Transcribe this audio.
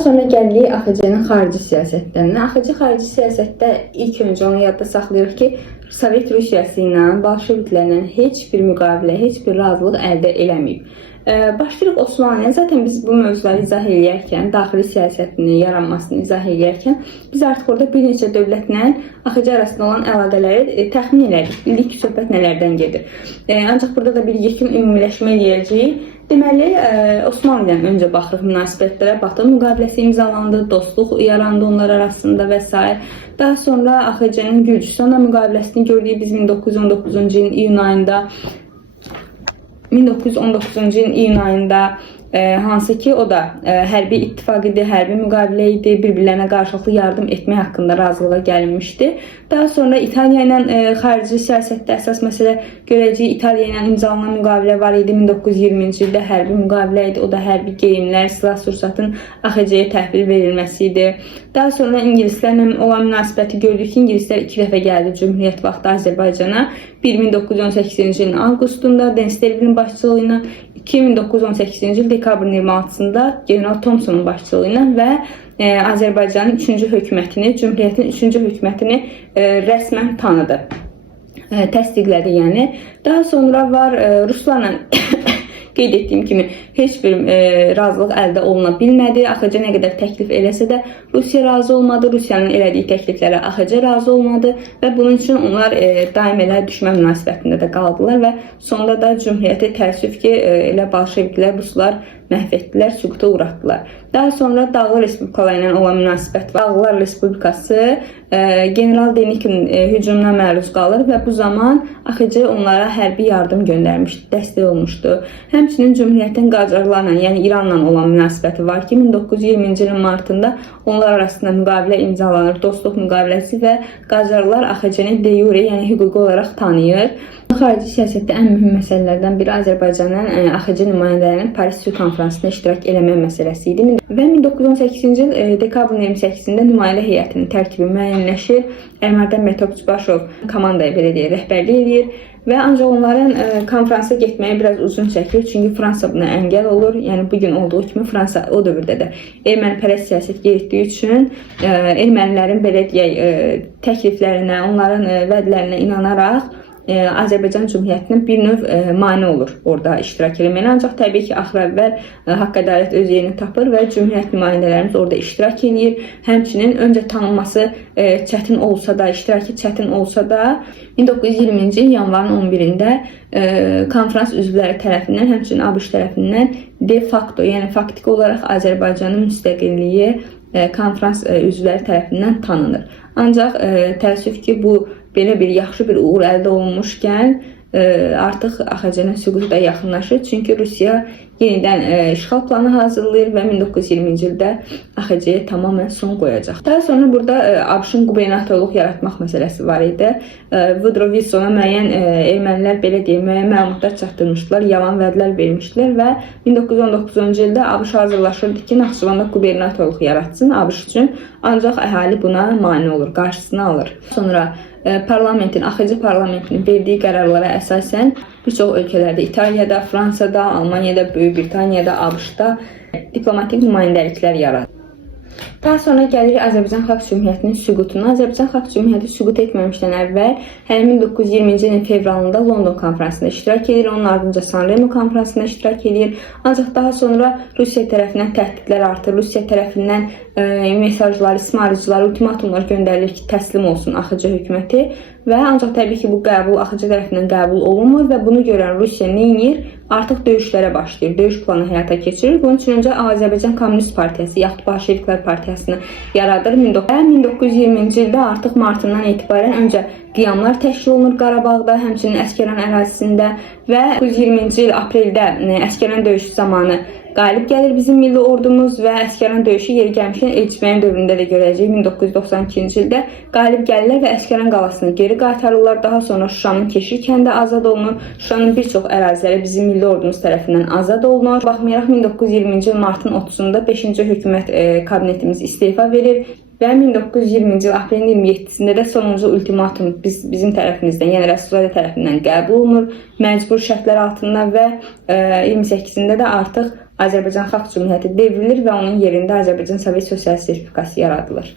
Sonra gəlirik AXC-nin xarici siyasətlərinə. AXC xarici siyasətdə ilk öncə onu yadda saxlayırıq ki, Sovet Rusiyası ilə, Bolşeviklərlə heç bir müqavilə, heç bir razılıq əldə eləməyib. Başlayırıq Osmanlıya. Zaten biz bu mövzuları izah edərkən, daxili siyasətini, yaranmasını izah edərkən biz artıq orada bir neçə dövlətlə AXC arasında olan əlaqələri təxmin edirik. İlk söhbət nələrdən gedir. Ancaq burada da bir yekun ümumiləşmə edəcəyik. Deməli, Osmanlı ilə öncə baxırıq münasibətlərə, Batı müqaviləsi imzalandı, dostluq yarandı onlar arasında və s. Daha sonra AXC-nin Gürcüstanla müqaviləsini gördük biz 1919-cu ilin iyun ayında, hansı ki o da hərbi ittifaq idi, hərbi müqavilə idi, bir-birlərinə qarşılıqlı yardım etmək haqqında razılığa gəlinmişdi. Daha sonra İtaliya ilə xarici siyasətdə əsas məsələ görəcəyik. İtaliya ilə imzalanan müqavilə var idi 1920-ci ildə, hərbi müqavilə idi. O da hərbi geyimlər, silah-sursatın AXC-yə təhvil verilməsi idi. Daha sonra İngilislərlə olan münasibəti gördük ki, İngilislər 2 dəfə gəldi Cümhuriyyət vaxtı Azərbaycana. 1918-ci ilin avqustunda Denis Derbilin başçılığı ilə, 1918-ci il dekabrın 26-sında General Thompsonun başçılığı ilə və Azərbaycanın 3-cü hökumətini, Cümhuriyyətin 3-cü hökumətini rəsmən tanıdı, təsdiqlədi yəni. Daha sonra var Ruslarla qeyd etdiyim kimi heç bir razılıq əldə oluna bilmədi. AXC nə qədər təklif eləsə də Rusiya razı olmadı. Rusiyanın elədiyi təkliflərə AXC razı olmadı və bunun üçün onlar daim elə düşmən münasibətində də qaldılar və sonda da Cümhuriyyəti təəssüf ki, elə Bolşeviklər, Ruslar məhv etdilər, süquta uğratdılar. Daha sonra Dağlı Respublikaları ilə olan münasibət var. Dağlılar Respublikası General Denikin hücumuna məruz qalır və bu zaman AXC onlara hərbi yardım göndərmişdi, dəstək olmuşdu. Həmçinin Cümhuriyyətin Qacarlarla, yəni İranla olan münasibəti var ki, 1920-ci ilin martında onlar arasında müqavilə imzalanır, dostluq müqaviləsi və Qacarlar AXC-ni de jure, yəni hüquqi olaraq tanıyır. Xarici siyasətdə ən mühüm məsələlərdən biri Azərbaycanın AXC nümayəndələrinin Paris Sülh Konfransında iştirak eləmə məsələsi idi. Və 1918-ci il dekabrın 28-də nümayəndə heyətinin tərkibi müəyyənləşir. Ərmərdəm Metobçubaşov komandaya belə deyək, rəhbərlik edir və ancaq onların konfransa getməyə biraz uzun çəkir. Çünki Fransa buna əngəl olur. Yəni bugün olduğu kimi Fransa o dövrdə də ermənipərəst siyasət yeritdiyi üçün ermənilərin belə deyək təkliflərinə, onların vədlərinə inanaraq Azərbaycan Cümhuriyyətinə bir növ mane olur orada iştirak eləməyinə. Ancaq təbii ki, axır əvvəl haqq ədalət öz yerini tapır və Cümhuriyyət nümayəndələrimiz orada iştirak edir. Həmçinin öncə tanınması çətin olsa da, iştiraki çətin olsa da 1920-ci il yanvarın 11-də konfrans üzvləri tərəfindən, həmçinin ABŞ tərəfindən de facto, yəni faktiki olaraq Azərbaycanın müstəqilliyi konfrans üzvləri tərəfindən tanınır. Ancaq təəssüf ki, bu belə bir yaxşı bir uğur əldə olunmuşkən artıq AXC-nin süqutu da yaxınlaşır. Çünki Rusiya yenidən işğal planı hazırlayır və 1920-ci ildə AXC-yə tamamən son qoyacaq. Daha sonra burada ABŞ-ın qubernatorluq yaratmaq məsələsi var idi. Woodrow Wilsona müəyyən ermənilər belə deyək, müəyyən məlumatlar çatdırmışdılar, yalan vədlər vermişdilər və 1919-cu ildə ABŞ hazırlaşırdı ki, Naxçıvanda qubernatorluq yaratsın ABŞ üçün. Ancaq əhali buna mane olur, qarşısını alır. Sonra parlamentin, AXC parlamentinin verdiyi qərarlara əsasən bir çox ölkələrdə, İtaliyada, Fransada, Almaniyada, Böyük Britaniyada, ABŞ-da diplomatik nümayəndəliklər yaradır. Daha sonra gəlirik Azərbaycan Xalq Cümhuriyyətinin süqutuna. Azərbaycan Xalq Cümhuriyyəti süqut etməmişdən əvvəl həmin 1920-ci ilin fevralında London konfransında iştirak edir, onun ardınca Sanremo konfransında iştirak edir. Ancaq daha sonra Rusiya tərəfindən təhdidlər artır, Rusiya tərəfindən mesajlar, ismarıcılar, ultimatumlar göndərilir ki, təslim olsun AXC hökuməti və ancaq təbii ki, bu qəbul AXC tərəfindən qəbul olunmur və bunu görən Rusiya nə edir? Artıq döyüşlərə başlayır, döyüş planı həyata keçirir. Bunun üçün öncə Azərbaycan Kommunist Partiyası, yaxud Bolşeviklər Partiyasını yaradır. 1920-ci ildə artıq martından etibarən öncə qiyamlar təşkil olunur Qarabağda, həmçinin Əsgəran ərazisində və 1920-ci il apreldə Əsgəran döyüşü zamanı qalib gəlir bizim milli ordumuz və Əsgəran döyüşü yeri gəlmişkən Elçibəyin dövründə də görəcəyik. 1992-ci ildə qalib gəlirlər və Əsgəran qalasını geri qaytarırlar. Daha sonra Şuşanın Keşir kəndi azad olunur. Şuşanın bir çox əraziləri bizim milli ordumuz tərəfindən azad olunur. Baxmayaraq 1920-ci il martın 30-da 5-ci hökumət kabinetimiz istefa verir. Və 1920-ci il aprelin 27-sində də sonuncu ultimatum bizim tərəfimizdən, yəni Rəsulzadə tərəfindən qəbul olunur, məcbur şərtlər altında və 28-də də artıq Azərbaycan Xalq Cümhuriyyəti devrilir və onun yerində Azərbaycan Sovet Sosialist Respublikası yaradılır.